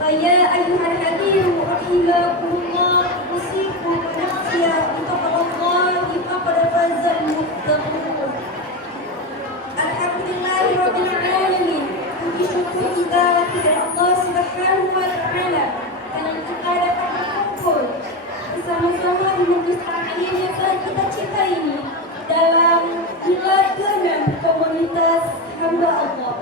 فيا أيها الحبيب رحمكم الله أوصيكم ونفسي بتقوى الله فقد فاز المتقون. Alhamdulillah Rabbil Alamin. Puji syukur kita kepada Allah Subhanahu wa Ta'ala karena kita dapat berkumpul bersama-sama di majlis taklim yang sangat kita cintai ini dalam milad ke-6 komunitas hamba Allah.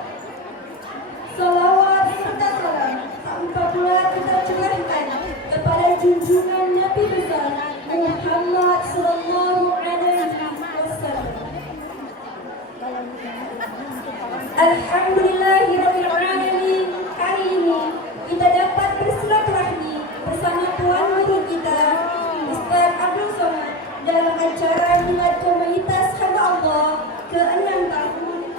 Salawat serta salam tak lupa pula kita curahkan kepada junjungan Nabi besar Muhammad sallallahu alaihi wasallam. Alhamdulillahirabbil alamin. Kali ini kita dapat bersilaturahmi bersama tuan guru kita Ustaz Abdul Somad dalam acara milad komunitas hamba Allah ke-6 tahun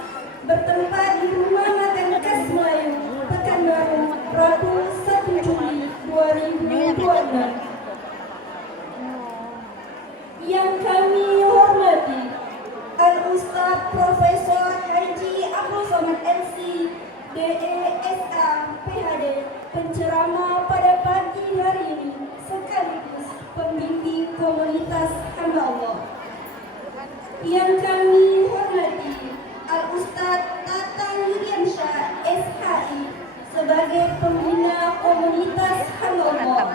bertempat di Rumah Makan Khas Melayu Pekanbaru, Rabu 1 Juli 2026. Yang kami hormati Al-Ustaz Profesor Haji Abdul Somad MC, DA SA, PhD, penceramah pada pagi hari ini sekaligus pembimbing komunitas hamba Allah. Yang kami hormati Al-Ustaz Tatang Yudiansyah SHI sebagai pembina komunitas hamba Allah.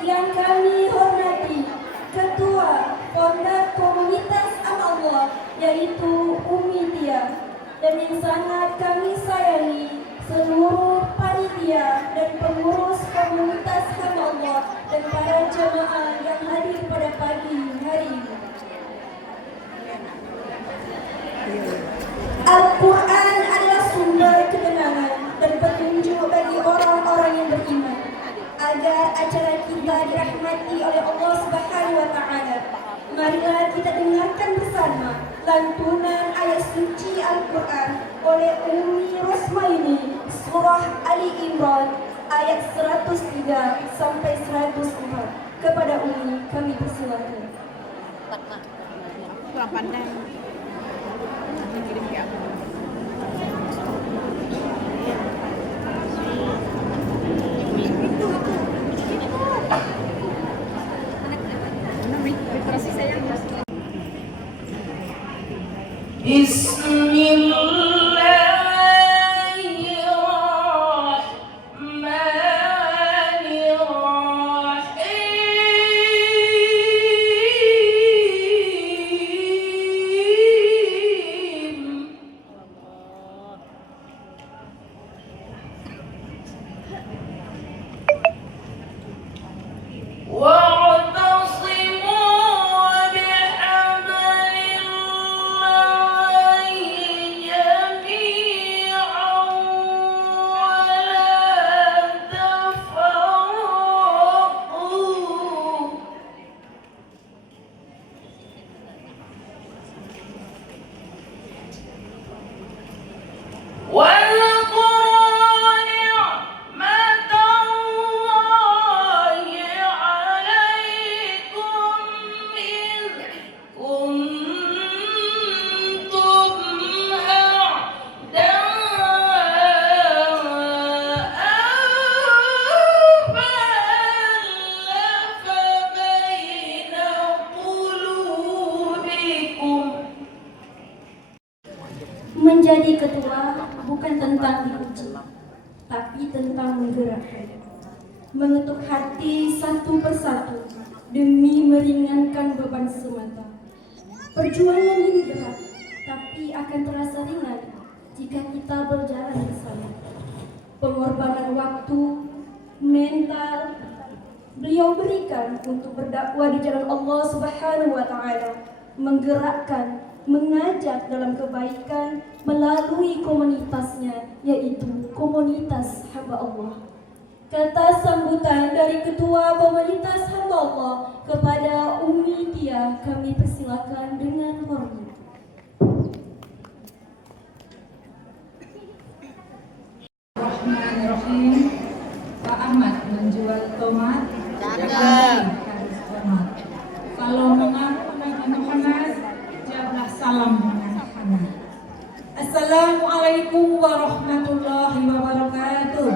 Yang kami hormati Ketua Founder Komunitas Allah yaitu Umi Tia, dan yang sangat kami sayangi seluruh panitia dan pengurus komunitas hamba Allah dan para jemaah yang hadir pada pagi hari ini. Al-Quran adalah sumber ketenangan dan petunjuk bagi orang-orang yang beriman. Agar acara kita dirahmati oleh Allah Subhanahu wa Ta'ala, marilah kita dengarkan bersama lantunan ayat suci Al-Quran oleh Umi Rosmaini, surah Ali Imran ayat 103 sampai 104. Kepada Umi kami persilakan. Kurang pandai. Nanti kirim ke aku. Menjadi ketua bukan tentang diuji, tapi tentang menggerakkan, mengetuk hati satu persatu demi meringankan beban semata. Perjuangan ini berat, tapi akan terasa ringan jika kita berjalan bersama. Pengorbanan waktu, mental, beliau berikan untuk berdakwah di jalan Allah Subhanahu wa Ta'ala, menggerakkan, mengajak dalam kebaikan melalui komunitasnya, yaitu komunitas hamba Allah. Kata sambutan dari Ketua Komunitas Hamba Allah kepada Umi Tia kami persilakan dengan hormat. Bismillahirrahmanirrahim. Pak Ahmad menjual tomat. Harus tomat. Kalau mengaku Muhammad, jawablah salam Muhammad. Assalamualaikum warahmatullahi wabarakatuh.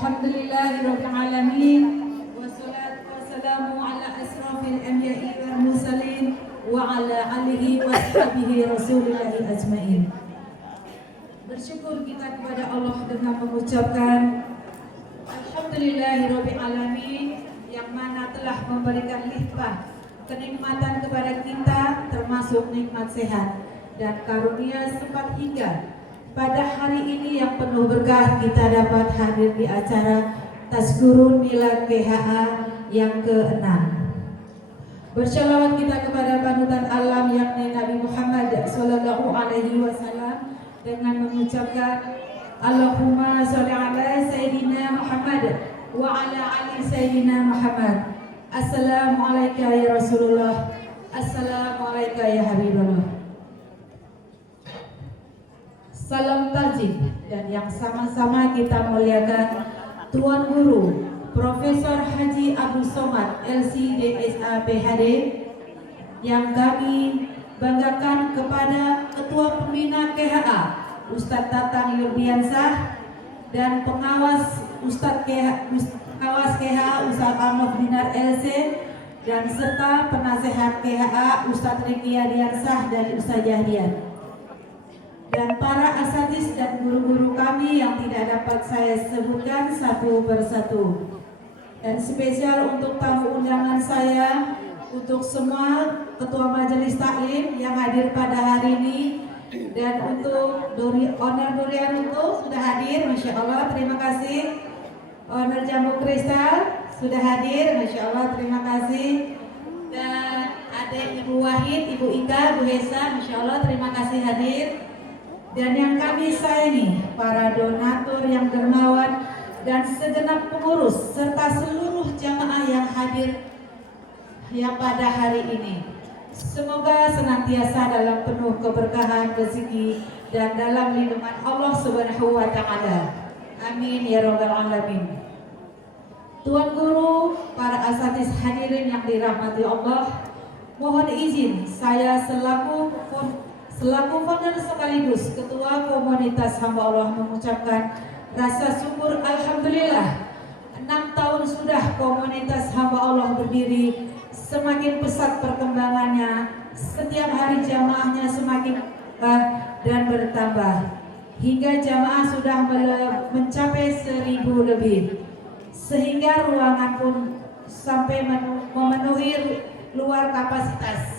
Alhamdulillahirabbil alamin wassalatu wassalamu ala asrofil anbiya'i wal mursalin wa ala alihi wa sahbihi rasulillahi ajmain. Bersyukur kita kepada Allah dengan mengucapkan Alhamdulillahirabbil alamin yang mana telah memberikan limpah kenikmatan kepada kita, termasuk nikmat sehat dan karunia sempat hingga pada hari ini yang penuh berkah kita dapat hadir di acara Tasgurun Milad KHA yang ke-6. Berselawat kita kepada panutan alam yakni Nabi Muhammad sallallahu alaihi wasallam dengan mengucapkan Allahumma sholli ala sayyidina Muhammad wa ala ali sayyidina Muhammad. Assalamualaikum ya Rasulullah. Assalamualaikum ya Habibullah. Salam tajib dan yang sama-sama kita muliakan Tuan Guru Profesor Haji Abdul Somad LC.DSA PhD yang kami banggakan kepada Ketua Pembina KHA Ustadz Tatang Yurbiansah dan pengawas pengawas KHA Ustadz Arnof Dinar LC dan serta penasehat KHA Ustadz Riki Adiansah dan Ustazah Dian. Dan para asatidz dan guru-guru kami yang tidak dapat saya sebutkan satu persatu. Dan spesial untuk tamu undangan saya, untuk semua ketua majelis taklim yang hadir pada hari ini, dan untuk owner durian itu sudah hadir, Masya Allah, terima kasih. Owner Jambu Kristal sudah hadir, Masya Allah, terima kasih. Dan adik Ibu Wahid, Ibu Ika, Bu Hesa, Masya Allah, terima kasih hadir. Dan yang kami sayangi, para donatur yang dermawan dan segenap pengurus serta seluruh jamaah yang hadir yang pada hari ini. Semoga senantiasa dalam penuh keberkahan rezeki dan dalam lindungan Allah Subhanahu wa taala. Amin ya rabbal alamin. Tuan Guru, para asatidz hadirin yang dirahmati Allah, mohon izin saya selaku founder sekaligus Ketua Komunitas Hamba Allah mengucapkan rasa syukur Alhamdulillah 6 tahun sudah komunitas Hamba Allah berdiri, semakin pesat perkembangannya, setiap hari jamaahnya semakin dan bertambah hingga jamaah sudah mencapai 1000 lebih, sehingga ruangan pun sampai memenuhi luar kapasitas.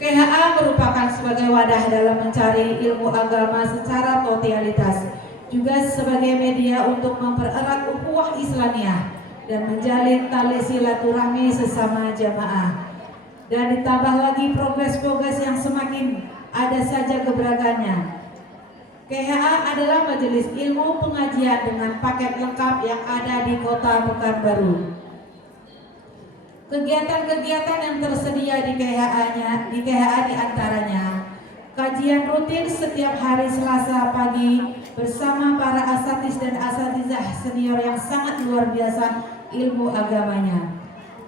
KHA merupakan sebagai wadah dalam mencari ilmu agama secara totalitas, juga sebagai media untuk mempererat ukhuwah Islamiyah dan menjalin tali silaturahmi sesama jamaah. Dan ditambah lagi progres-progres yang semakin ada saja keberagamannya. KHA adalah majelis ilmu pengajian dengan paket lengkap yang ada di Kota Pekanbaru. Kegiatan-kegiatan yang tersedia di KHA diantaranya kajian rutin setiap hari Selasa pagi bersama para asatidz dan asatizah senior yang sangat luar biasa ilmu agamanya.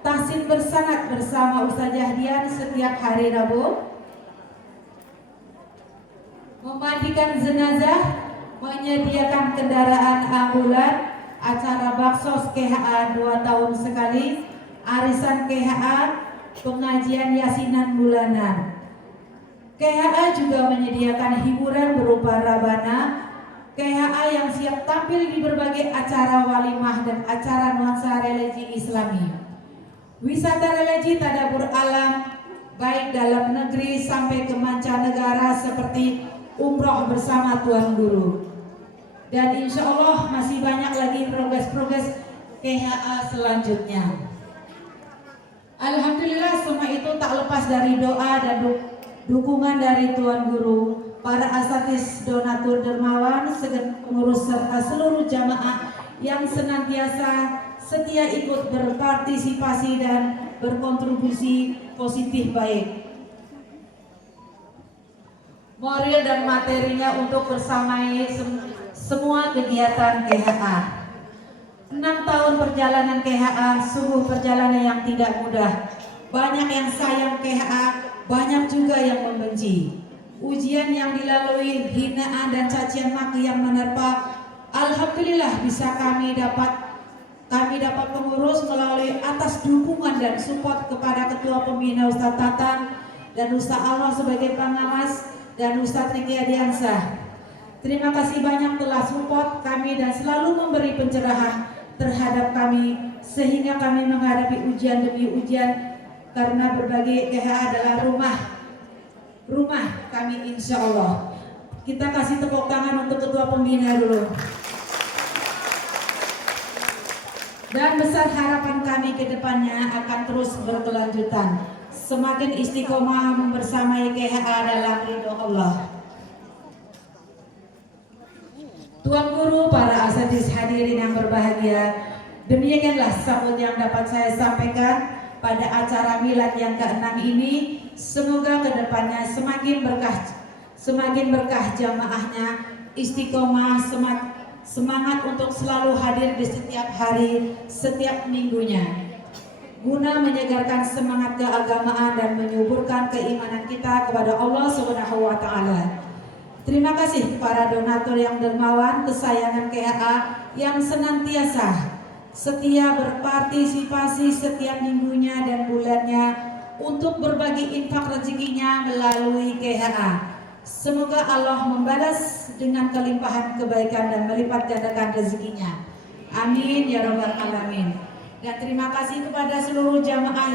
Tahsin bersanad bersama Ustazah Dian setiap hari Rabu. Memandikan jenazah, menyediakan kendaraan ambulan, acara baksos KHA 2 tahun sekali, arisan KHA, pengajian yasinan bulanan. KHA juga menyediakan hiburan berupa rabana. KHA yang siap tampil di berbagai acara walimah dan acara nuansa religi Islami. Wisata religi tadabbur alam, baik dalam negeri sampai ke mancanegara seperti umroh bersama Tuan Guru. Dan insya Allah masih banyak lagi progres-progres KHA selanjutnya. Alhamdulillah semua itu tak lepas dari doa dan dukungan dari Tuan Guru, para asatidz, donatur dermawan, segenap pengurus serta seluruh jamaah yang senantiasa setia ikut berpartisipasi dan berkontribusi positif baik moral dan materinya untuk bersamai semua kegiatan KHA. 6 tahun perjalanan KHA sungguh perjalanan yang tidak mudah. Banyak yang sayang KHA, banyak juga yang membenci. ujian yang dilalui, hinaan dan cacian maki yang menerpa, alhamdulillah bisa kami dapat pengurus melalui atas dukungan dan support kepada Ketua Pembina Ustadz Tatang dan Ustadz Anwar sebagai pengawas dan Ustadz Riki Adiansah. Terima kasih banyak telah support kami dan selalu memberi pencerahan terhadap kami sehingga kami menghadapi ujian demi ujian, karena berbagai KHA adalah rumah kami insya Allah. Kita kasih tepuk tangan untuk Ketua Pembina dulu. Dan besar harapan kami ke depannya akan terus berkelanjutan, semakin istiqomah membersamai KHA dalam ridho Allah. Tuan Guru, para asatidz hadirin yang berbahagia, demikianlah sambutan yang dapat saya sampaikan pada acara milad yang ke-6 ini. Semoga kedepannya semakin berkah jamaahnya, istiqomah, semangat untuk selalu hadir di setiap hari, setiap minggunya, guna menyegarkan semangat keagamaan dan menyuburkan keimanan kita kepada Allah Subhanahu wa Ta'ala. Terima kasih para donatur yang dermawan, kesayangan KHA yang senantiasa setia berpartisipasi setiap minggunya dan bulannya untuk berbagi infak rezekinya melalui KHA. Semoga Allah membalas dengan kelimpahan kebaikan dan melipat gandakan rezekinya. Amin ya rabbal alamin. Dan terima kasih kepada seluruh jamaah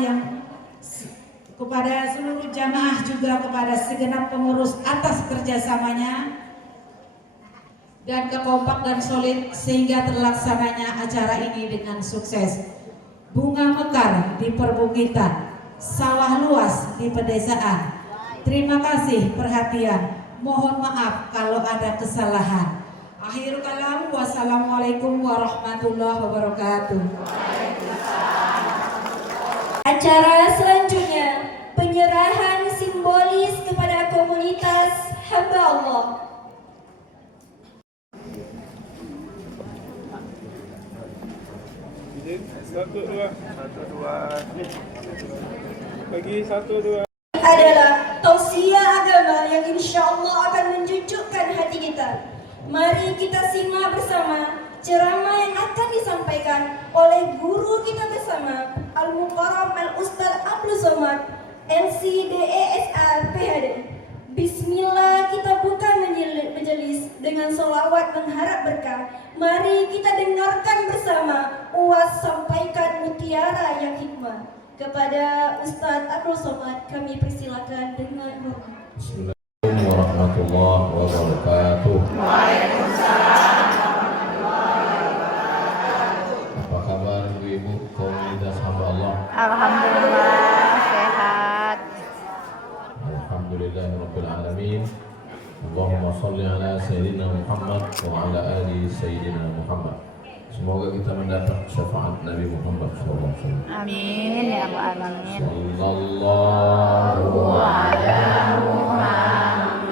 juga kepada segenap pengurus atas kerjasamanya dan kekompak dan solid sehingga terlaksananya acara ini dengan sukses. Bunga mekar di perbukitan, sawah luas di pedesaan. Terima kasih perhatian. Mohon maaf kalau ada kesalahan. Akhirul kalam, wassalamualaikum warahmatullahi wabarakatuh. Acara selanjutnya penyerahan simbolis kepada komunitas hamba Allah. Satu dua. Bagi satu dua. Adalah tausiah agama yang insya Allah akan menjujukkan hati kita. Mari kita simak bersama ceramah yang akan disampaikan oleh guru kita bersama Al-Mukarram Al-Ustadz Abdul Somad LCDESA PhD. Bismillah, kita buka majelis dengan sholawat mengharap berkah. Mari kita dengarkan bersama UAS sampaikan mutiara yang hikmah. Kepada Ustadz Abdul Somad kami persilakan dengan hormat. Assalamualaikum warahmatullahi wabarakatuh. Waalaikumsalam warahmatullahi wabarakatuh. Apa kabar ibu-ibu komunitas hamba Allah? Alhamdulillah sehat. Alhamdulillahirabbil alamin. Allahumma shalli ala sayyidina Muhammad wa ala ali sayyidina Muhammad. Semoga kita mendapat syafaat Nabi Muhammad SAW. Amin ya rabbal alamin. Sallallahu Ala Muhammad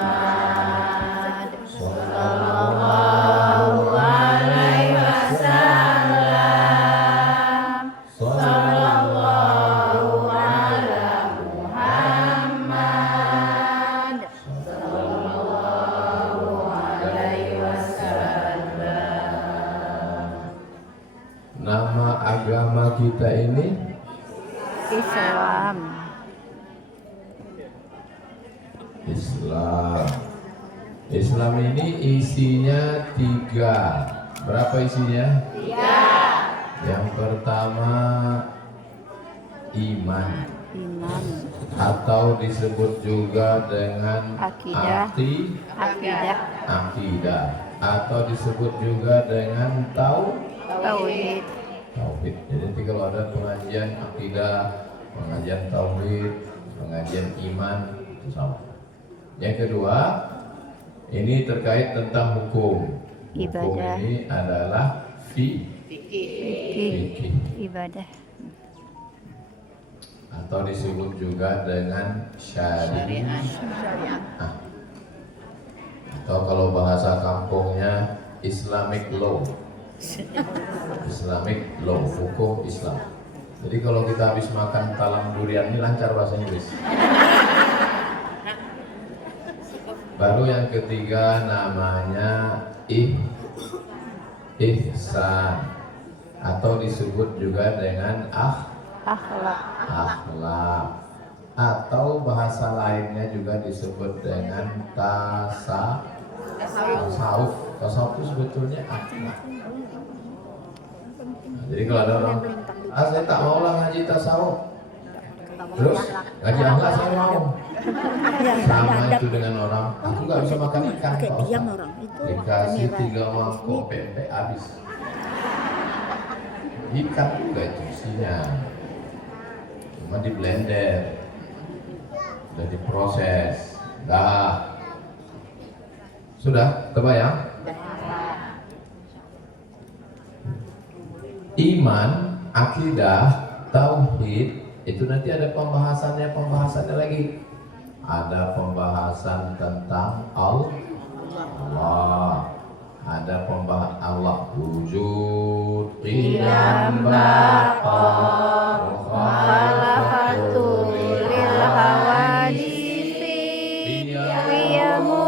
sallallahu alaihi wasallam. Sallallahu ala Muhammad sallallahu alaihi wasallam. Nama agama kita ini Islam. Islam ini isinya 3. Berapa isinya? 3. Yang pertama iman atau disebut juga dengan Akidah. akidah atau disebut juga dengan Tauhid. tauhid. Jadi nanti kalau ada pengajian akidah, pengajian tauhid, pengajian iman, itu sama. Yang kedua, ini terkait tentang hukum. Hukum Ibadah. ini adalah fikih Ibadah. atau disebut juga dengan syariat. Atau kalau bahasa kampungnya Islamic law. Islamic law, hukum Islam. Jadi kalau kita habis makan talam durian ini lancar bahasa Inggris. Baru yang ketiga namanya ihsan atau disebut juga dengan Akhlak. akhlak atau bahasa lainnya juga disebut dengan tasawuf. Tasawuf itu sebetulnya akhlak. Nah, jadi kalau ada orang, saya tak mau lah ngaji tasawuf, terus ngaji akhlak saya mau. Sama itu dengan orang, aku nggak bisa makan ikan. Dikasih 3 mangkok pempek habis. Ikan juga itu isinya, cuma di blender, udah diproses, sudah terbayang? Iman, akidah, tauhid itu nanti ada pembahasannya lagi. Ada pembahasan tentang Allah, ada pembahasan Allah wujud, qiyam, baqa, Mukhalafatu lil hawadisi qiyamu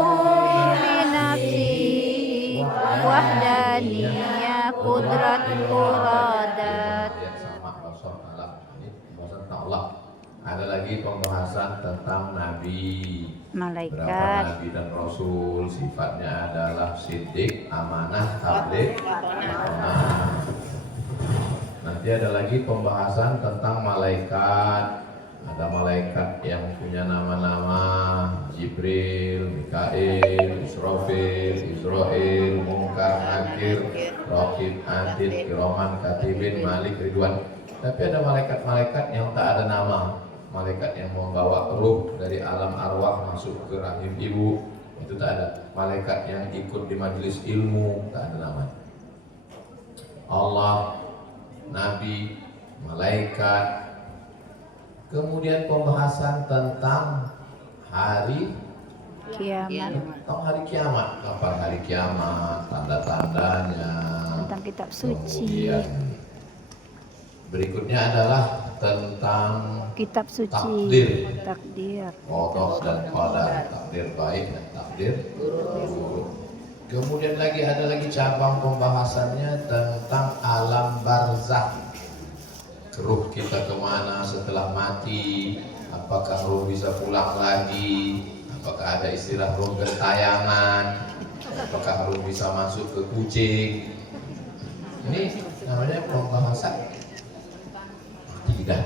binafsi wahdaniyah qudrat uradat. sama basar alam. Ini pembahasan tentang Allah. Ada lagi pembahasan tentang nabi, berapa Malaikat. nabi dan rasul, sifatnya adalah siddiq, amanah, tabligh, amanah. Nanti ada lagi pembahasan tentang malaikat. Ada malaikat yang punya nama-nama: Jibril, Mikail, Israfil, Israil, Munkar, Nakir, Raqib, Atid, Kiraman, Katibin, Malik, Ridwan. Tapi ada malaikat-malaikat yang tak ada nama. Malaikat yang membawa ruh dari alam arwah masuk ke rahim ibu, itu tak ada. Malaikat yang ikut di majelis ilmu, tak ada nama. Allah, Nabi, malaikat. Kemudian pembahasan tentang hari Kiamat. tentang hari kiamat. Kapan hari kiamat, tanda-tandanya. Tentang kitab suci. Kemudian berikutnya adalah tentang Kitab suci. Takdir. qada dan qadar, takdir baik dan takdir buruk. Kemudian ada lagi cabang pembahasannya tentang alam barzakh. Ruh kita kemana setelah mati? Apakah ruh bisa pulang lagi? Apakah ada istilah ruh gentayangan? Apakah ruh bisa masuk ke kucing? Ini namanya pembahasan akidah,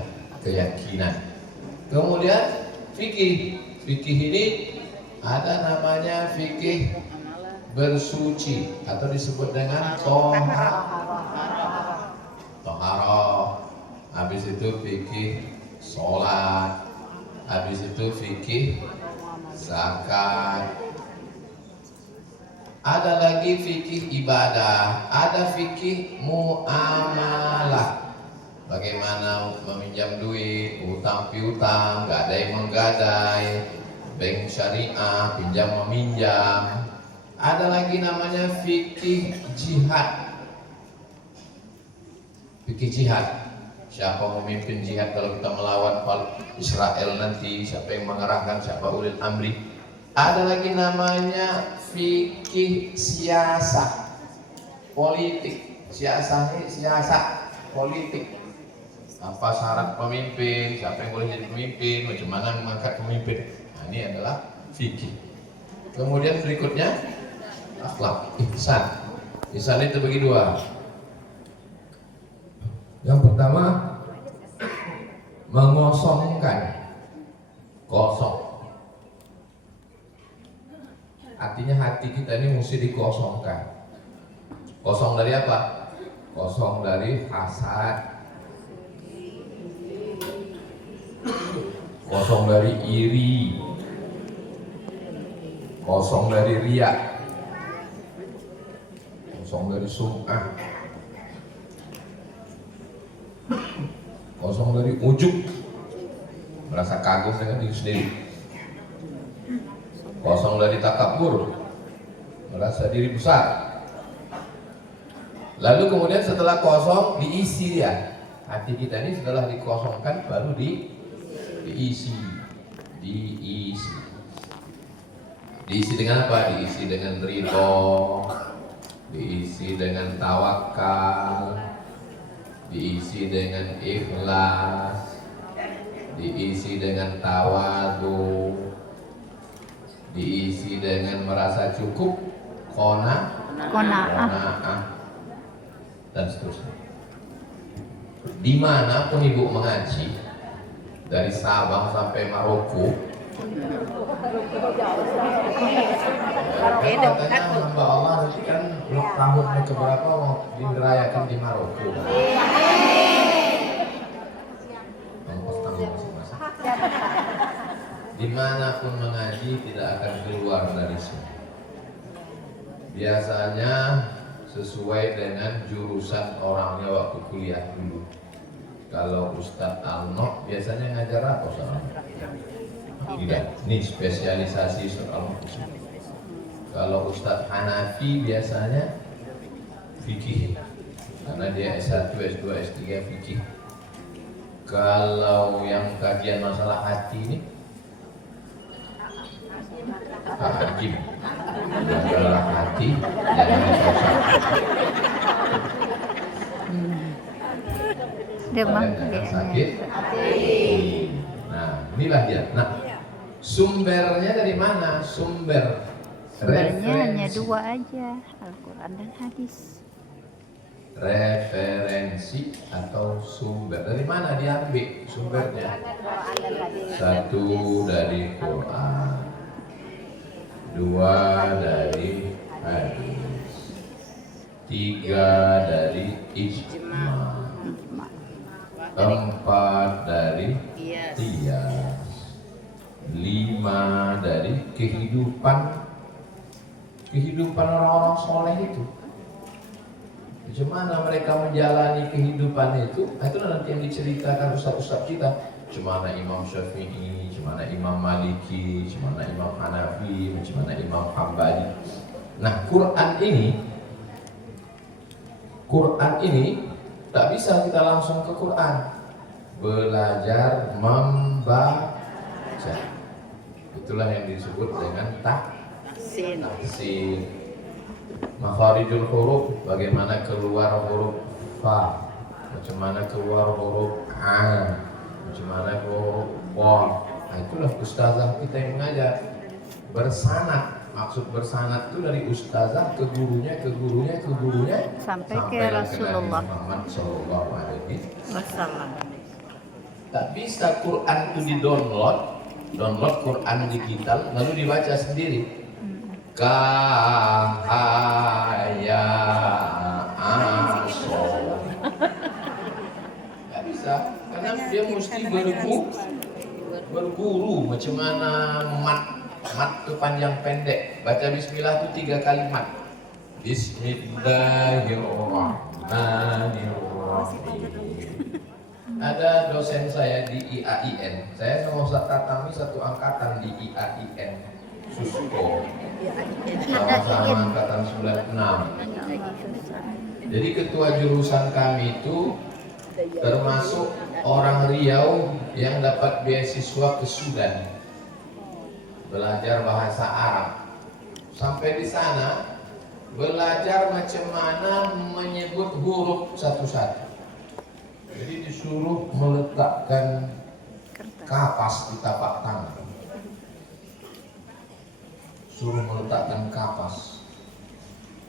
keyakinan. Kemudian fikih. Fikih ini ada namanya fikih bersuci atau disebut dengan toharoh. Habis itu fikih sholat. Habis itu fikih zakat. Ada lagi fikih ibadah. Ada fikih muamalah. Bagaimana meminjam duit, utang piutang, gadai menggadai, bank syariah, pinjam meminjam. Ada lagi namanya fikih jihad. Fikih jihad. Siapa memimpin jihad kalau kita melawan Israel nanti? Siapa yang mengarahkan? Siapa ulil amri? Ada lagi namanya fikih siasah, politik. Siasah ini siasat, politik. Apa syarat pemimpin? Siapa yang boleh jadi pemimpin? Macam mana mengangkat pemimpin? Nah, ini adalah fikih. Kemudian berikutnya akhlak, ihsan. Ihsan itu bagi dua. Yang pertama, mengosongkan. Kosong. Artinya hati kita ini mesti dikosongkan. Kosong dari apa? Kosong dari hasad. Kosong dari iri. Kosong dari riya. Kosong dari sum'ah. Kosong dari ujub, merasa kagum dengan diri sendiri. Kosong dari takabur, merasa diri besar. Lalu kemudian setelah kosong diisi dia. Hati kita ini setelah dikosongkan baru diisi. Diisi dengan apa? Diisi dengan ridho, diisi dengan tawakal, diisi dengan ikhlas, diisi dengan tawadu, diisi dengan merasa cukup, qanaah, dan seterusnya. Dimanapun ibu mengaji, dari Sabang sampai Maroko, katanya hamba Allah nanti kan tahunnya keberapa mau dirayakan di Maroko. Dimanapun mengaji tidak akan keluar dari sini. Biasanya sesuai dengan jurusan orangnya waktu kuliah dulu. Kalau Ustadz Al-Nok biasanya ngajar apa Ustadz? Tidak, ini spesialisasi Ustadz Al-Nok. Kalau Ustadz Hanafi biasanya fikih, karena dia S1, S2, S3 fikih. Kalau yang kajian masalah hati ini Pak Hakim, masalah hati jangan disosak. Demam Sakit. Nah, inilah dia. Nah, sumbernya dari mana? Sumbernya hanya dua aja, Al-Quran dan hadis. Referensi atau sumber dari mana diambil sumbernya? Satu dari Quran, dua dari hadis, tiga dari ijma, empat dari qiyas, lima dari kehidupan orang-orang soleh itu. Bagaimana mereka menjalani kehidupan itu nanti yang diceritakan ustaz-ustaz kita. Bagaimana Imam Syafi'i, bagaimana Imam Maliki, bagaimana Imam Hanafi, bagaimana Imam Hambali. Nah, Quran ini tak bisa kita langsung ke Quran. Belajar membaca. Itulah yang disebut dengan tahsin. Makharijul huruf, bagaimana keluar huruf fa, bagaimana keluar huruf a, bagaimana keluar huruf wa. Nah, itulah ustazah kita yang mengajar. Bersanad, maksud bersanad itu dari ustazah ke gurunya, Sampai ke Rasulullah Muhammad Sallallahu Alaihi Wasallam. Tak bisa Quran itu download Quran digital lalu dibaca sendiri. Kahaya aso. Gak bisa, karena dia mesti berguru macam mana mat itu panjang pendek. Baca bismillah itu 3 kalimat. Bismillahirrahmanirrahim. Ada dosen saya di IAIN. Saya sama Ustaz Tatami satu angkatan di IAIN. Susko. Sama-sama angkatan 96. Jadi ketua jurusan kami itu termasuk orang Riau yang dapat beasiswa ke Sudan belajar bahasa Arab. Sampai di sana belajar macam mana menyebut huruf satu-satu. Jadi disuruh meletakkan kapas di tapak tangan. Suruh meletakkan kapas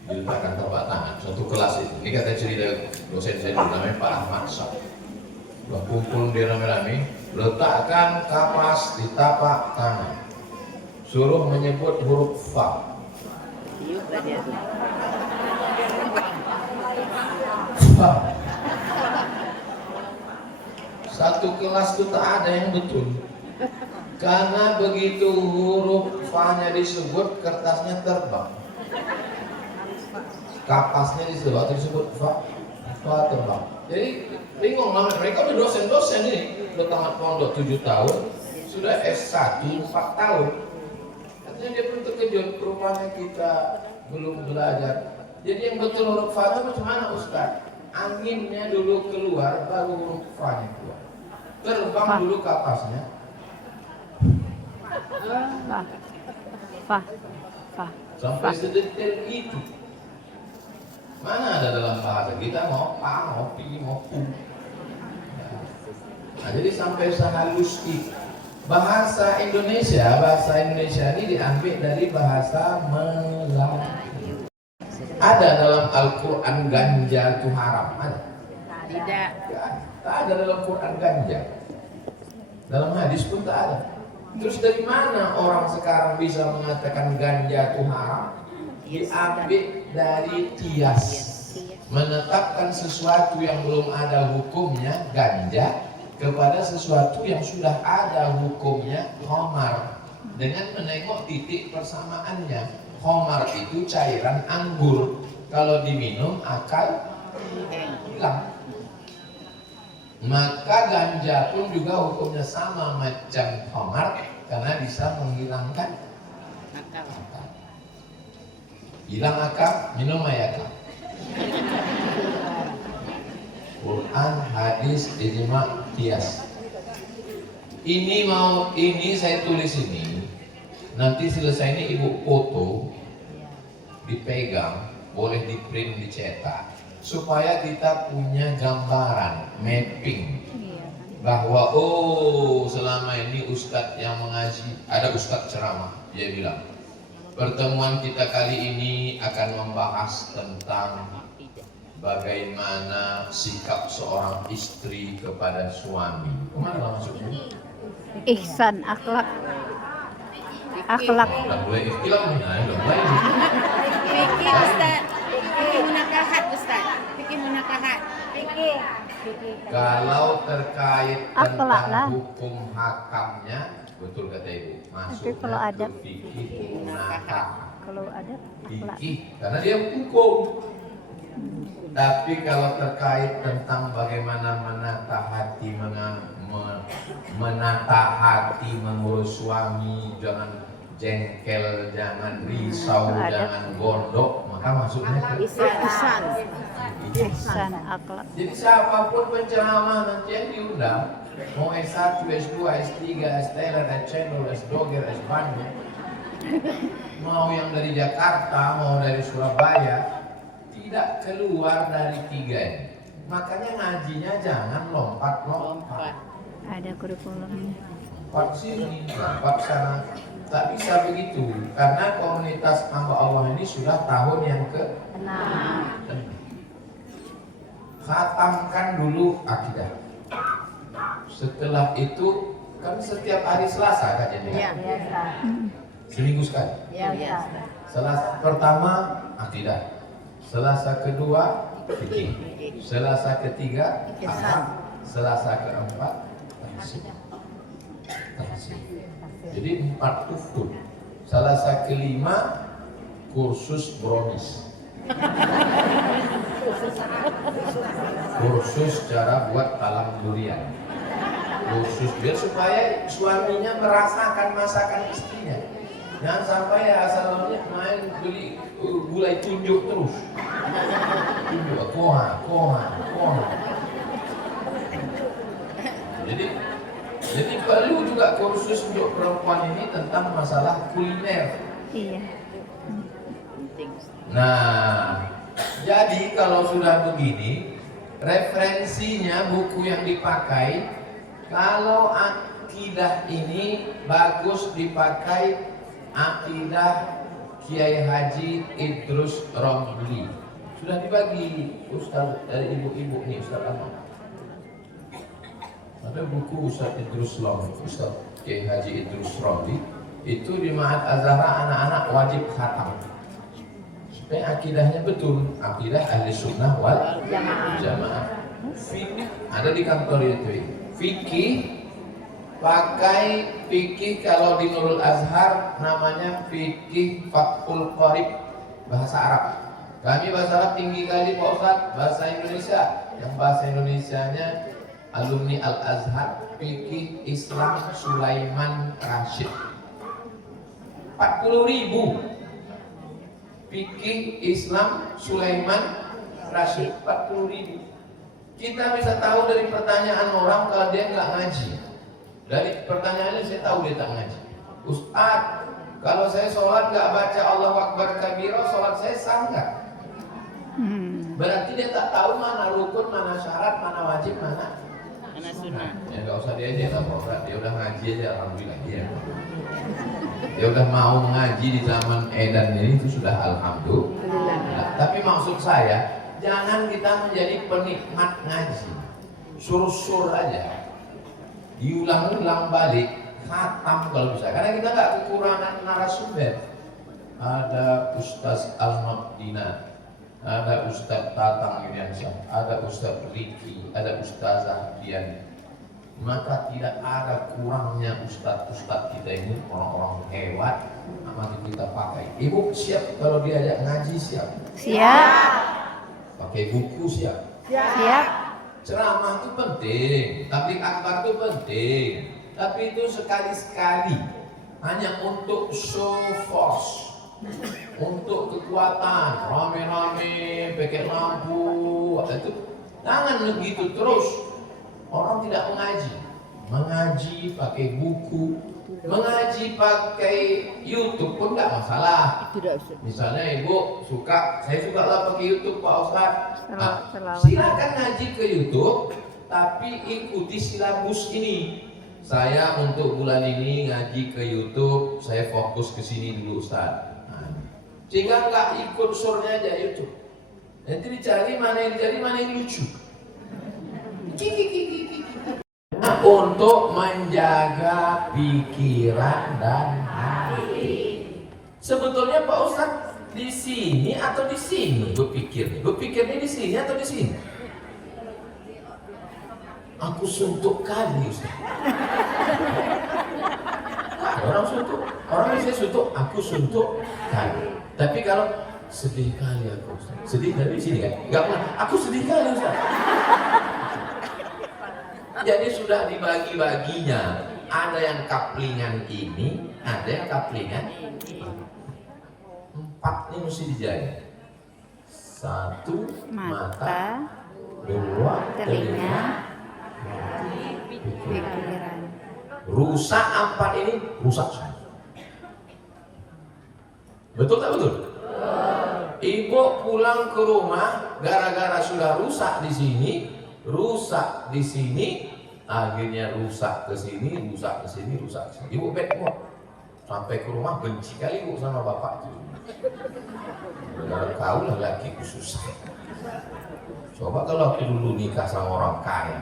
diletakkan tapak tangan. Suatu kelas itu, ini kata cerita dosen saya dulu namanya Pak Ahmad Syah. Kumpul dia rame-rame, letakkan kapas di tapak tangan. Suruh menyebut huruf fa. Fa. Satu kelas itu tak ada yang betul. Karena begitu huruf fa-nya disebut, kertasnya terbang. Kapasnya disebut fa terbang. Jadi bingung namanya. Mereka udah dosen-dosen ini, udah tamat pondok 7 tahun, sudah S1 4 tahun. Katanya dia pun terkejut, rupanya kita belum belajar. Jadi yang betul huruf fa macam mana Ustaz? Anginnya dulu keluar, baru huruf fa-nya keluar. Terbang dulu kapasnya. Fah. Fah. Sampai sedetail itu. Mana ada dalam bahasa kita mau pa, mau pi, mau pu. Nah, jadi sampai sehalus itu. Bahasa Indonesia ini diambil dari bahasa Melayu. Ada dalam Al-Quran ganja itu haram? Ada? Tidak. Tak ada dalam Quran ganja. Dalam hadis pun tak ada. Terus dari mana orang sekarang bisa mengatakan ganja itu haram? Diambil dari kias, menetapkan sesuatu yang belum ada hukumnya ganja kepada sesuatu yang sudah ada hukumnya khamar, dengan menengok titik persamaannya. Khamar itu cairan anggur, kalau diminum akal hilang. Maka ganja pun juga hukumnya sama macam khamar, karena bisa menghilangkan Akal. akal. Hilang akal, minum ayat. Quran, hadis, ijma, qiyas. Ini saya tulis ini. Nanti selesai ini ibu foto, dipegang, boleh di print, dicetak, supaya kita punya gambaran, mapping, bahwa selama ini ustadz yang mengaji, ada ustadz ceramah, dia bilang pertemuan kita kali ini akan membahas tentang bagaimana sikap seorang istri kepada suami. Kemana maksudnya? Ihsan akhlak. Akhlak. Tak boleh ikhtilaf nih, udah mulai. Fikih Ustaz. Fikih munakahat Ustaz. Fikih munakahat. Fikih. Kalau terkait Akhlak tentang lah. hukum hakamnya, betul kata ibu, masuknya kalau ada ke fikih munakahat. Kalau ada akhlak. Fikih, karena dia hukum. Tapi kalau terkait tentang bagaimana menata hati mengurus suami, jangan jengkel, jangan risau, jangan gondok, maka masuknya ke Ihsan. Ihsan akhlak. jadi siapapun penceramah nanti yang diundang, mau S1, S2, S3, S-Teler, S-Channel, S-Doger, S-Bandung, mau yang dari Jakarta, mau dari Surabaya, tidak keluar dari 3 ini. Makanya ngajinya jangan lompat-lompat. Ada kurikulumnya. Lompat sini, lompat sana. Tak bisa begitu, karena komunitas hamba Allah ini sudah tahun yang ke-6. Khatamkan dulu akidah. Setelah itu kan setiap hari Selasa kajiannya. Seminggu sekali. Selasa pertama akidah. Selasa kedua fikih. Selasa ketiga akhlak. Selasa keempat tahsin. Jadi 4 ukun. Selasa kelima kursus brownies. Kursus cara buat talam durian. Kursus biar supaya suaminya merasakan masakan istrinya. Jangan sampai asalnya main beli gulai tunjuk terus. Tunjuk, koha. Jadi perlu juga kursus untuk perempuan ini tentang masalah kuliner. Iya. Nah, jadi kalau sudah begini, referensinya buku yang dipakai, kalau akidah ini bagus dipakai akidah Kiai Haji Idrus Romli. Sudah dibagi Ustaz dari ibu-ibu nih, Ustaz Ahmad. Ada buku Ustaz Idrus Romli, Ustaz Kiai Haji Idrus Romli. Itu di Ma'had Az-Zahra anak-anak wajib khatam. Supaya akidahnya betul, akidah ahli sunnah wal jamaah. Fikih ada di kantor itu. Fikih pakai fikih kalau di Nurul Azhar namanya fikih Fathul Qorib, bahasa Arab. Kami bahasa Arab tinggi kali Pak Ustaz, bahasa Indonesia. Yang bahasa Indonesianya alumni Al Azhar, fikih Islam Sulaiman Rashid. 40.000 fikih Islam Sulaiman Rashid, 40.000. Kita bisa tahu dari pertanyaan orang kalau dia nggak ngaji. Dari pertanyaannya saya tahu dia tak ngaji. Ustaz, Kalau saya sholat nggak baca Allahu Akbar kabira, sholat saya sah nggak? Berarti dia tak tahu mana rukun, mana syarat, mana wajib, mana sunnah. Ya nggak usah diajak lah Pak, dia udah ngaji aja, alhamdulillah dia udah mau mengaji di zaman edan ini, itu sudah alhamdulillah. Tapi maksud saya, jangan kita menjadi penikmat ngaji, sur aja, diulang-ulang balik, khatam kalau bisa, karena kita nggak kekurangan narasumber. Ada Ustaz Al-Maqdina, ada Ustaz Tatang Iriansyah, ada Ustaz Riki, ada Ustazah Dian. Maka tidak ada kurangnya ustaz-ustaz kita ini, orang-orang hebat, maka kita pakai. Ibu siap kalau diajak ngaji, siap? Siap. Pakai buku, siap? Siap. Ceramah itu penting, tabligh akbar itu penting, tapi itu sekali-sekali, hanya untuk show force, untuk kekuatan, rame-rame, pakai lampu, itu jangan begitu terus. Orang tidak mengaji pakai buku, mengaji pakai YouTube pun nggak masalah. Misalnya ibu saya suka lah pakai YouTube Pak Ustadz. Silakan ngaji ke YouTube, tapi ikuti silabus ini. Saya untuk bulan ini ngaji ke YouTube, saya fokus ke sini dulu Ustadz. Sehingga nggak ikut surnya aja YouTube. Nanti dicari mana yang lucu. Untuk menjaga pikiran dan hati. Sebetulnya Pak Ustadz di sini atau di sini berpikirnya? Berpikirnya di sini atau di sini? Aku suntuk kali Ustadz. Orang suntuk, orang bisa suntuk, aku suntuk kali. Tapi kalau sedih kali aku Ustadz. Sedih dari sini kan? Enggak pernah. Aku sedih kali Ustadz. Jadi sudah dibagi-baginya. Ada yang kaplingan ini, ada yang kaplingan ini. 4 ini mesti dijaga. 1 mata, 2 telinga, Pikiran. rusak 4 ini, rusak semua. Betul tak betul? Ibu pulang ke rumah gara-gara sudah rusak di sini, rusak di sini, akhirnya rusak ke sini, rusak ke sini, rusak ke sini. Ibu bad mood. Sampai ke rumah benci kali ibu sama bapak itu. Gara-gara kau lah lakiku susah. Coba kalau aku dulu nikah sama orang kaya,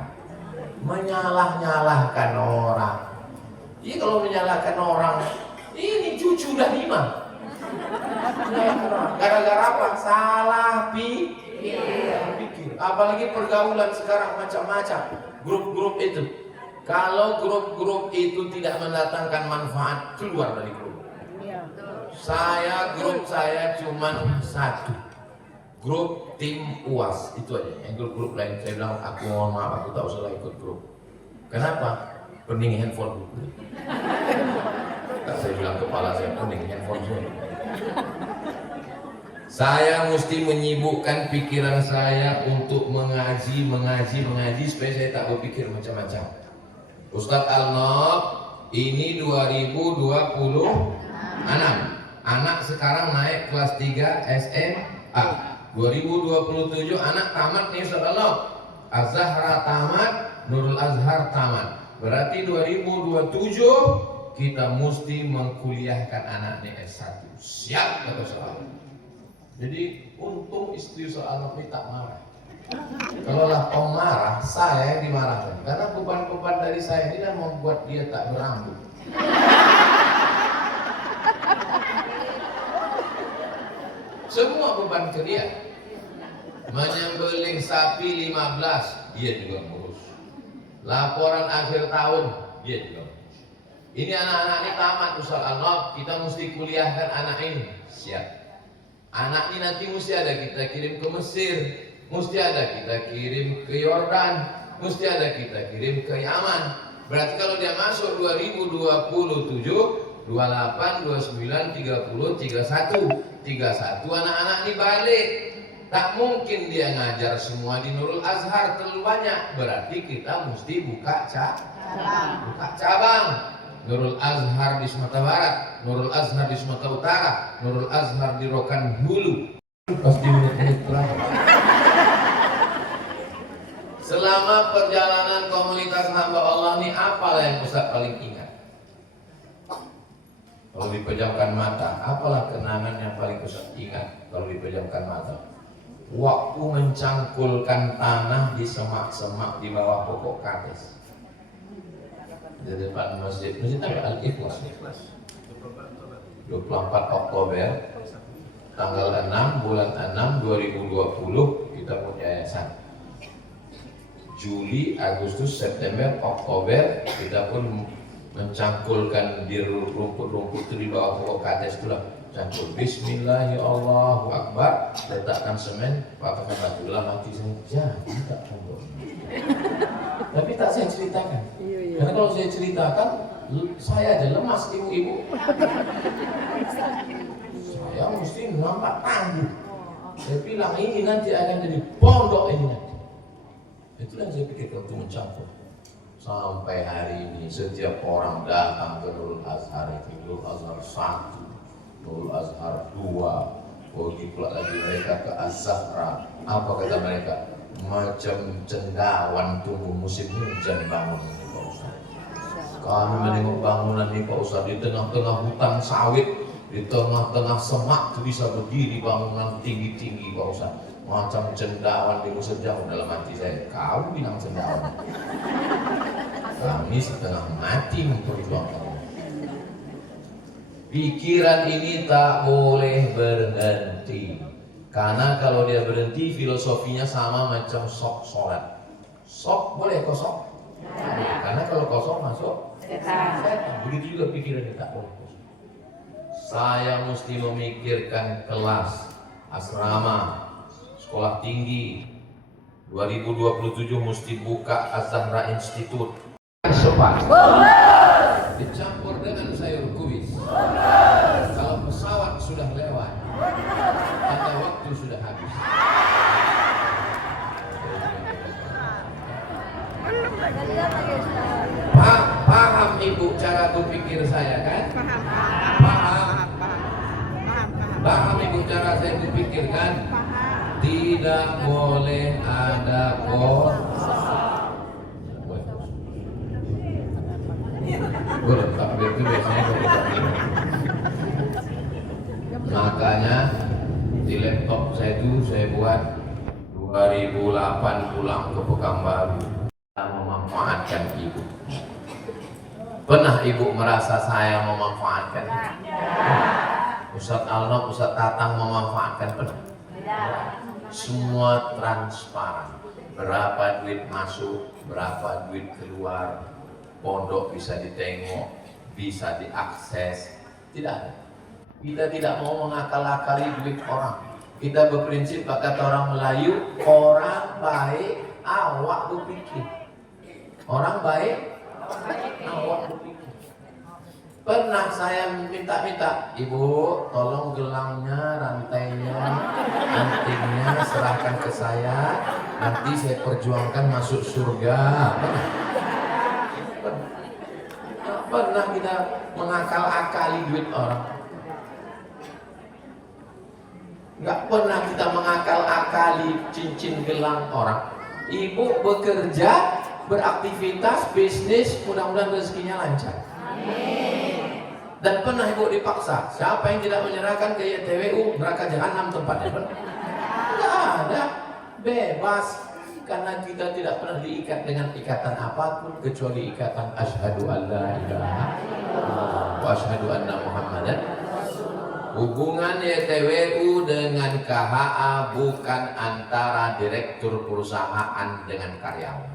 menyalah-nyalahkan orang. Iya kalau menyalahkan orang, ini cucu udah 5. Gara-gara apa? Salah pikir. Apalagi pergaulan sekarang macam-macam. Grup-grup itu. Kalau grup-grup itu tidak mendatangkan manfaat, keluar dari grup. Grup saya cuma 1. Grup tim UAS itu aja. Yang grup-grup lain saya bilang aku mohon maaf, aku tak usah ikut grup. Kenapa? Pening handphone. Saya bilang kepala saya pening handphone semua. Saya mesti menyibukkan pikiran saya untuk mengaji supaya saya tak berpikir macam-macam. Ustadz Al-Nob, ini 2026. Anak sekarang naik kelas 3 SMA. 2027 anak tamat nih Ustadz Al-Nob. Az-Zahra tamat, Nurul Azhar tamat. Berarti 2027 kita mesti mengkuliahkan anaknya S1. Siap kata soal. Jadi untung istri soal ini tak marah. Kalau lah om marah, saya yang dimarahkan. Karena beban-beban dari saya ini kan membuat dia tak berambut. Semua beban ke dia. Menyembelih sapi 15, dia juga ngurus. Laporan akhir tahun, dia juga ngurus. Ini anak-anak ini tamat Ustaz Allah, kita mesti kuliahkan anak ini. Siap. Anak ini nanti mesti ada kita kirim ke Mesir, mesti ada kita kirim ke Yordan, mesti ada kita kirim ke Yaman. Berarti kalau dia masuk 2027, 28, 29, 30, 31 anak-anak ini balik. Tak mungkin dia ngajar semua di Nurul Azhar terlalu banyak. Berarti kita mesti buka cabang. Nurul Azhar di Sumatera Barat, Nurul Azhar di Sumatera Utara, Nurul Azhar di Rokan Hulu. Pasti menit-menit terakhir. Selama perjalanan komunitas hamba Allah ini apalah yang Ustaz paling ingat? Kalau dipejamkan mata, apalah kenangan yang paling Ustaz ingat kalau dipejamkan mata? Waktu mencangkulkan tanah di semak-semak di bawah pokok kades di depan masjid apa? Al-Ikhlas 24 Oktober tanggal 6 bulan 6 2020 kita punya yayasan. Juli, Agustus, September, Oktober kita pun mencangkulkan di rumput-rumput itu di bawah pokok kades itulah. Cangkul Bismillah, ya Allahu Akbar, letakkan semen, patahkan batu. Dalam hati saya, jadi tak pondok. Tapi tak saya ceritakan. Karena kalau saya ceritakan, saya aja lemas ibu-ibu. Saya mesti nampak tangguh. Saya bilang ini nanti akan jadi pondok ini nanti. Itulah yang saya pikir waktu mencangkul. Sampai hari ini setiap orang datang ke Nurul Azhar itu, Nurul Azhar 1, Nurul Azhar 2, pergi pula lagi mereka ke Az-Zahra. Apa kata mereka? Macam cendawan tunggu musim hujan bangun ini Pak Ustaz. Kami menengok bangunan ini Pak Ustaz di tengah-tengah hutan sawit, di tengah-tengah semak itu bisa berdiri bangunan tinggi-tinggi Pak Ustaz. Macam cendawan di musim jauh. Dalam hati saya, kau bilang cendawan. Kami setengah mati memperjuangkan. Pikiran ini tak boleh berhenti. Karena kalau dia berhenti filosofinya sama macam sok sholat. Sok boleh kosong? Karena kalau kosong masuk setan. Begitu juga pikiran kita boleh kosong. Saya mesti memikirkan kelas, asrama, sekolah tinggi. 2027 mesti buka Az-Zahra Institute. Sopan. Dicampur dengan sayur kubis. Kalau pesawat sudah lewat, tanda waktu sudah habis. Paham ibu cara berpikir saya kan? Paham ibu cara saya berpikir kan? Tidak boleh ada boleh takbir itu biasanya makanya di laptop saya itu saya buat 2008 pulang ke Pekanbaru memanfaatkan ibu. Pernah ibu merasa saya memanfaatkan? Ustadz Alnop, Ustadz Tatang memanfaatkan pernah? Semua transparan. Berapa duit masuk, berapa duit keluar, pondok bisa ditengok, bisa diakses. Tidak ada. Kita tidak mau mengakal-akali duit orang. Kita berprinsip kata orang Melayu, orang baik, awak berpikir. Orang baik, awak berpikir. Pernah saya minta-minta, ibu tolong gelangnya, rantainya, antingnya serahkan ke saya, nanti saya perjuangkan masuk surga. Pernah kita mengakal-akali duit orang. Nggak pernah kita mengakal-akali cincin gelang orang. Ibu bekerja, beraktivitas, bisnis, mudah-mudahan rezekinya lancar. Dan pernah ibu dipaksa, siapa yang tidak menyerahkan ke YTWU, neraka jahanam tempatnya. Nggak ada, bebas. Karena kita tidak pernah diikat dengan ikatan apapun kecuali ikatan asyhadu an la ilaha illallah wa asyhadu anna Muhammadan. Hubungan YTWU dengan KHA bukan antara direktur perusahaan dengan karyawan.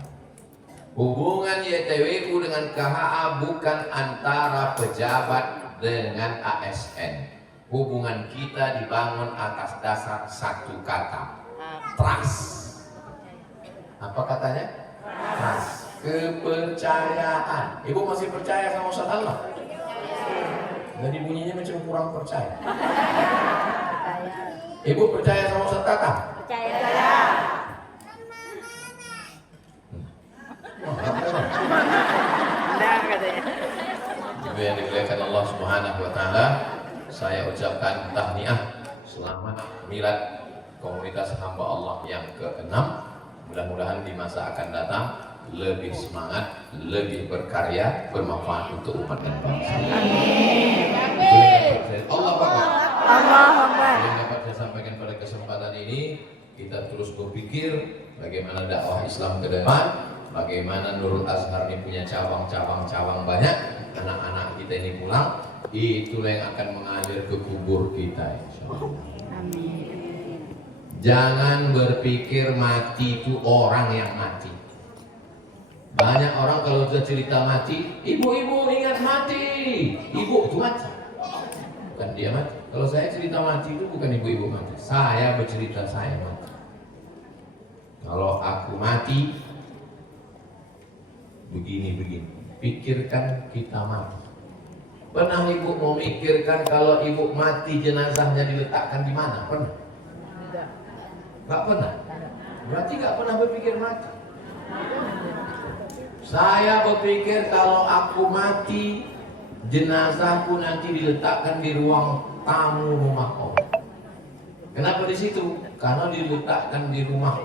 Hubungan YTWU dengan KHA bukan antara pejabat dengan ASN. Hubungan kita dibangun atas dasar satu kata, trust. Apa katanya? Trust. Kepercayaan. Ibu masih percaya sama Ustaz Allah? Jadi bunyinya macam kurang percaya. Ibu percaya sama Ustaz Tata? Percaya. Benar katanya. Ibu yang dimuliakan Allah Subhanahu wa taala, saya ucapkan tahniah selamat milad komunitas hamba Allah yang ke-6. Mudah-mudahan di masa akan datang lebih semangat, lebih berkarya, bermanfaat untuk umat dan bangsa. Amin. Allah Akbar. Allah Akbar. Yang dapat saya sampaikan pada kesempatan ini, kita terus berpikir bagaimana dakwah Islam ke depan, bagaimana Nurul Azhar ini punya cabang-cabang banyak, anak-anak kita ini pulang, itulah yang akan mengalir ke kubur kita, insyaallah. Amin. Jangan berpikir mati itu orang yang mati. Banyak orang kalau sudah cerita mati, ibu-ibu ingat mati, ibu itu mati, bukan dia mati. Kalau saya cerita mati itu bukan ibu-ibu mati, saya bercerita saya mati. Kalau aku mati, begini, pikirkan kita mati. Pernah ibu mau mikirkan kalau ibu mati jenazahnya diletakkan di mana? Pernah? Gak pernah? Berarti gak pernah berpikir mati. Saya berpikir kalau aku mati, jenazahku nanti diletakkan di ruang tamu rumah orang. Kenapa di situ? Karena diletakkan di rumah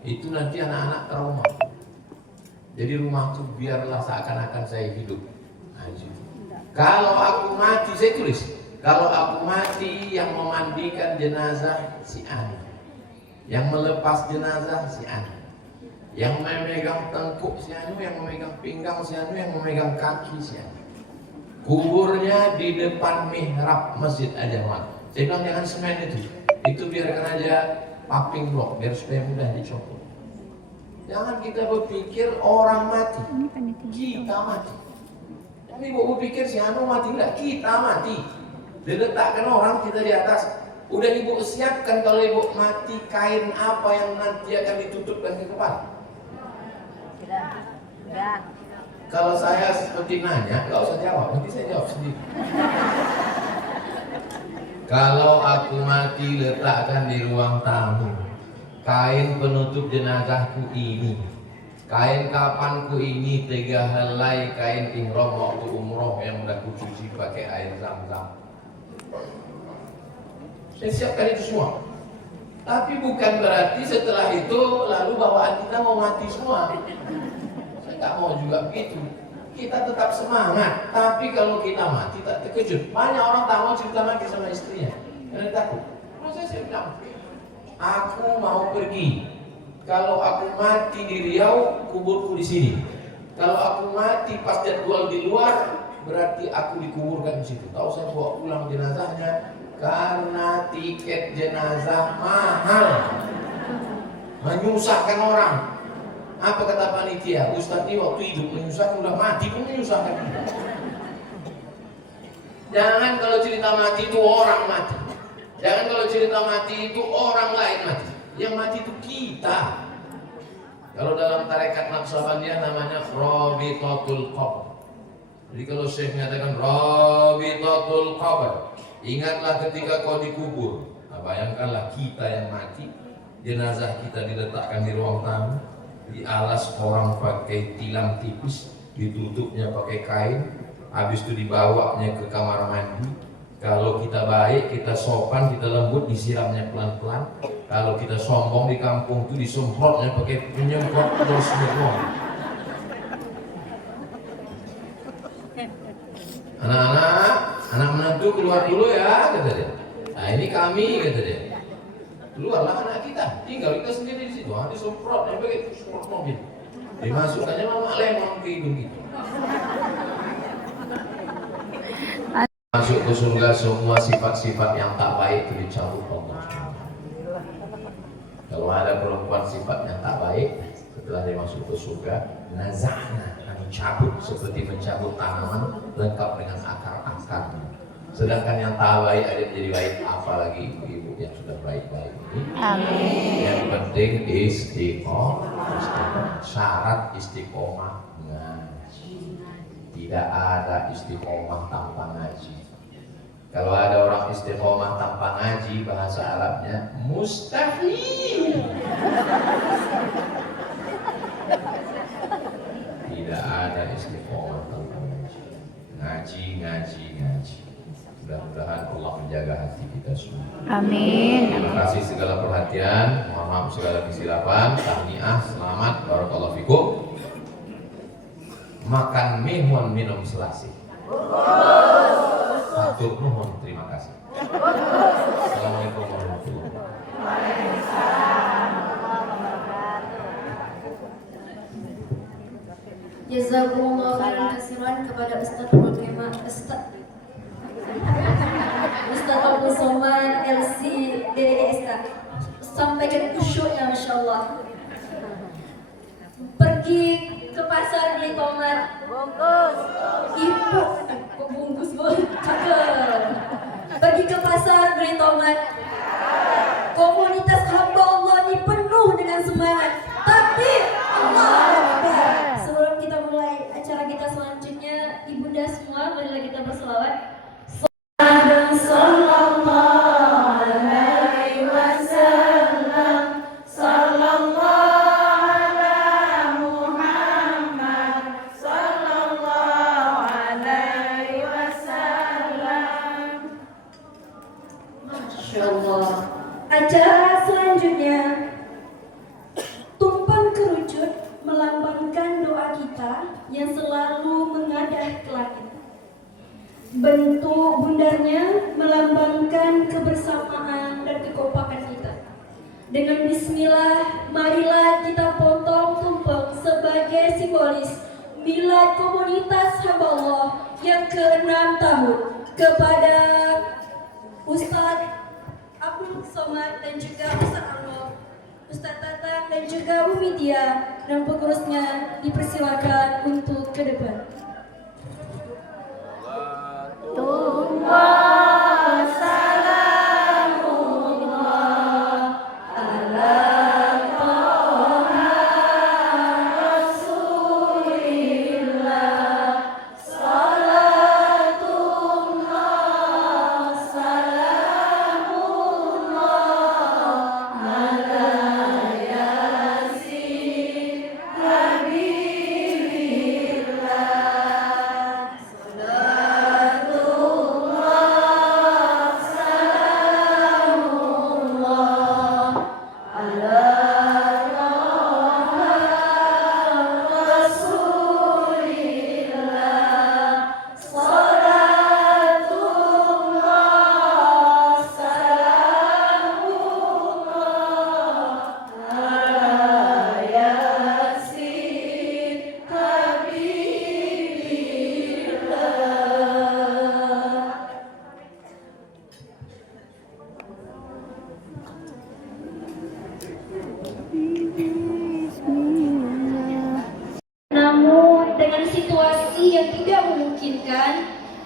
itu nanti anak-anak trauma. Jadi rumahku biarlah seakan-akan saya hidup. Nah, kalau aku mati, saya tulis, kalau aku mati yang memandikan jenazah si Ani, yang melepas jenazah si Ani, yang memegang tengkuk si Anu, yang memegang pinggang si Anu, yang memegang kaki si Anu. Kuburnya di depan mihrab masjid aja, Mak. Saya bilang jangan semen itu biarkan aja paving block biar supaya mudah dicopot. Jangan kita berpikir orang mati, kita mati. Tapi ibu berpikir si Anu mati, enggak, kita mati. Diletakkan orang kita di atas. Udah ibu siapkan kalau ibu mati kain apa yang nanti akan ditutupkan ke kepala? Enggak. Kalau saya seperti nanya, nggak usah jawab, nanti saya jawab sendiri. Kalau aku mati letakkan di ruang tamu, kain penutup jenazahku ini, kain kafanku ini 3 helai kain ihram waktu umroh yang udah kucuci pakai air zam-zam. Saya siapkan itu semua. Tapi bukan berarti setelah itu lalu bawaan kita mau mati semua. Saya nggak mau juga begitu. Kita tetap semangat. Tapi kalau kita mati tak terkejut. Banyak orang tak mau cerita mati sama istrinya karena takut. Kalau saya bilang, aku mau pergi. Kalau aku mati di Riau, kuburku di sini. Kalau aku mati pas jadwal di luar, berarti aku dikuburkan di situ. Tahu saya bawa pulang jenazahnya. Karena tiket jenazah mahal, menyusahkan orang. Apa kata panitia? Ustadz ini waktu hidup menyusahkan, udah mati pun menyusahkan. Jangan kalau cerita mati itu orang mati. Jangan kalau cerita mati itu orang lain mati. Yang mati itu kita. Kalau dalam tarekat Naqsabandiyah namanya Rabitatul Qabr. Jadi kalau Syekh mengatakan Rabitatul Qabr, ingatlah ketika kau dikubur. Nah, bayangkanlah kita yang mati, jenazah kita diletakkan di ruang tamu, di alas orang pakai tilam tipis, ditutupnya pakai kain, habis itu dibawanya ke kamar mandi. Kalau kita baik, kita sopan, kita lembut, disiramnya pelan-pelan. Kalau kita sombong di kampung itu disemprotnya pakai penyemprot terus menerus. Anak-anak, anak menantu keluar dulu ya, kata dia. Nah ini kami, kata dia. Keluarlah anak kita, tinggal kita sendiri di situ. Disemprot, pakai semprot mobil. Dimasukkannya mama lemon ke hidung kita. Masuk ke surga semua sifat-sifat yang tak baik itu dicabut Allah. Kalau ada perempuan sifat yang tak baik, setelah dia masuk ke surga, nazahna, kami cabut seperti mencabut tanaman lengkap dengan akar-akarnya. Sedangkan yang tak baik ada menjadi baik, apalagi ibu-ibu yang sudah baik-baik ini. Amin. Yang penting istiqomah. Syarat istiqomah ngaji. Tidak ada istiqomah tanpa ngaji. Kalau ada orang istiqomah tanpa ngaji, bahasa Arabnya mustahil. Tidak ada istiqomah tanpa ngaji. ngaji. Mudah-mudahan Allah menjaga hati kita semua. Amin. Terima kasih segala perhatian, mohon maaf segala kesilapan. Tahniah, selamat, barakallahu fikum. Makan mie, mohon minum selasih. Satu, mohon terima kasih. Assalamualaikum warahmatullahi wabarakatuh. Jazakumullah khairan katsiran kepada Ustaz Abdul Somad LCDSA. Sampaikan khusyuknya, Masya Allah. Pergi ke pasar beli tomat. Ibu, kok bungkus bu? Cakep. Pergi ke pasar beli tomat. Komunitas hamba Allah ini penuh dengan semangat. Tapi Allah Akbar. Sebelum kita mulai acara kita selanjutnya, ibunda semua, marilah kita berselawat. Sallallahu alaihi wasallam, sallallahu ala Muhammad, sallallahu alaihi wasallam. Masya Allah. Acara selanjutnya, tumpang kerucut melambangkan doa kita yang selalu mengadah ke langit. Bentuk bundarnya melambangkan kebersamaan dan kekompakan kita. Dengan bismillah, marilah kita potong tumpeng sebagai simbolis milad komunitas hamba Allah yang ke-6 tahun kepada Ustadz Abdul Somad dan juga Ustadz Anwar, Ustadz Tatang dan juga Bu Mitia, dan pengurusnya dipersilakan untuk ke depan.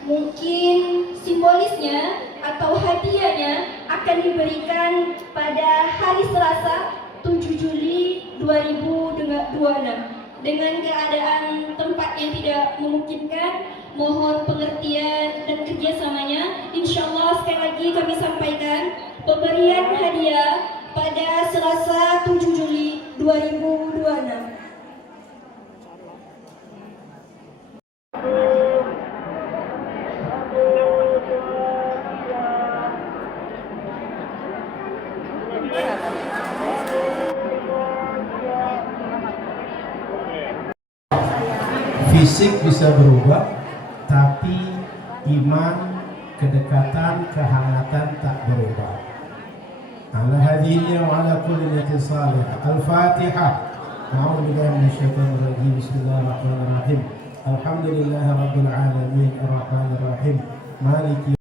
Mungkin simbolisnya atau hadiahnya akan diberikan pada hari Selasa 7 Juli 2026. Dengan keadaan tempat yang tidak memungkinkan, mohon pengertian dan kerjasamanya. Insya Allah sekali lagi kami sampaikan pemberian hadiah pada Selasa 7 Juli 2026. Fisik bisa berubah, tapi iman, kedekatan, kehangatan tak berubah. Ala hadhihi wa ala kulli niyatin salihah. Al-Fatihah. A'udzu billahi minasyaitonir rajim. Bismillahirrahmanirrahim. Alhamdulillahirabbil alamin, arrahmanirrahim. Maliki